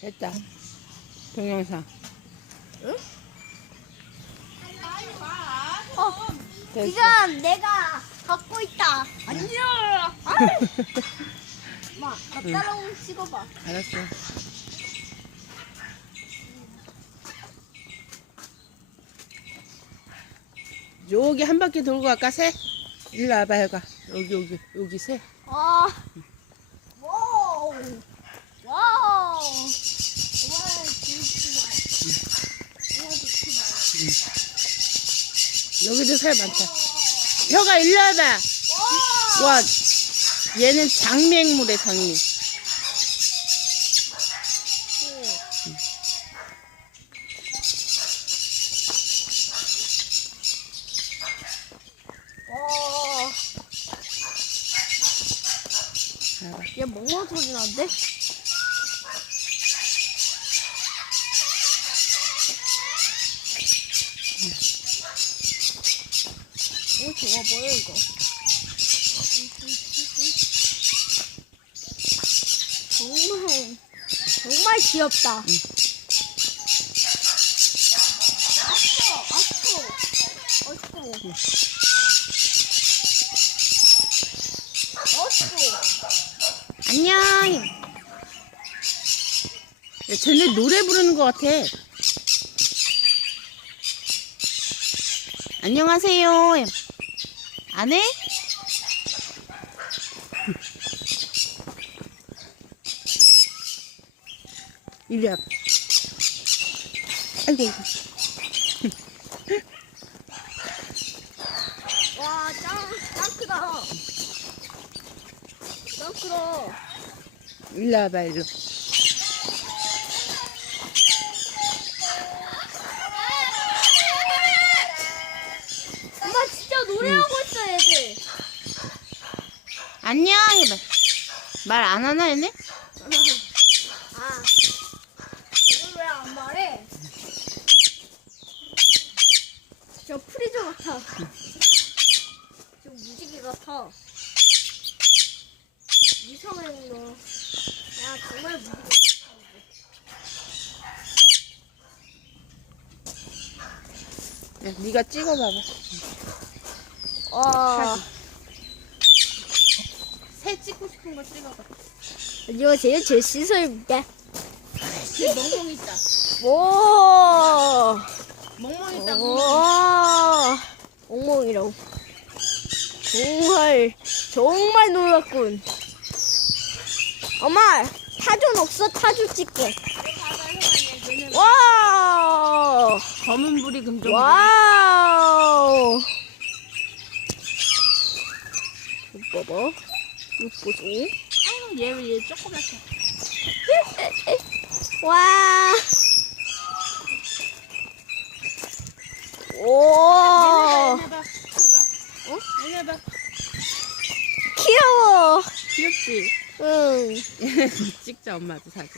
됐다. 동영상. 응? 됐어. 지금 내가 갖고 있다. 안녕. 마, 나 따라오면 찍어봐. 알았어. 여기 한 바퀴 돌고 갈까, 새? 일로 와봐, 해가. 여기 새. 아, 와우, 와우. 여기도 새 많다. 혀가 일로 와봐. 와, 얘는 장맹물에 장미. 얘 멍멍 소리 나는데? 오, 좋아 보여, 이거. 정말 귀엽다. 안녕. 야, 쟤네 노래 부르는 것 같아. 안녕하세요. 안 해? 이리 와. 아이고. 와, 짱 크다. 짱 크다. 일로 와봐, 일로. 엄마 진짜 노래하고 있어, 얘들. 안녕. 말 안 하나, 얘네? 아, 이걸 왜 안 말해? 저 프리즈 같아. 저 무지개 같아. 이상해, 너. 야, 정말 무지개 같아. 야, 네가 찍어봐봐. 와, 새 찍고 싶은 거 찍어봐. 이거 제 시설인데. 쟤 멍멍 있다. 오, 멍멍 있다. 오, 엉망이라고. 정말 놀랐군. 엄마, 타존 없어? 타존 찍게. 와, 검은 불이 금종. 와우. 이거 봐봐. 이거 보소. 얘 조그맣다. 와. 오. 얘네 봐. 어? 얘네 봐. 귀여워. 귀엽지? 응. 찍자, 엄마도 사진.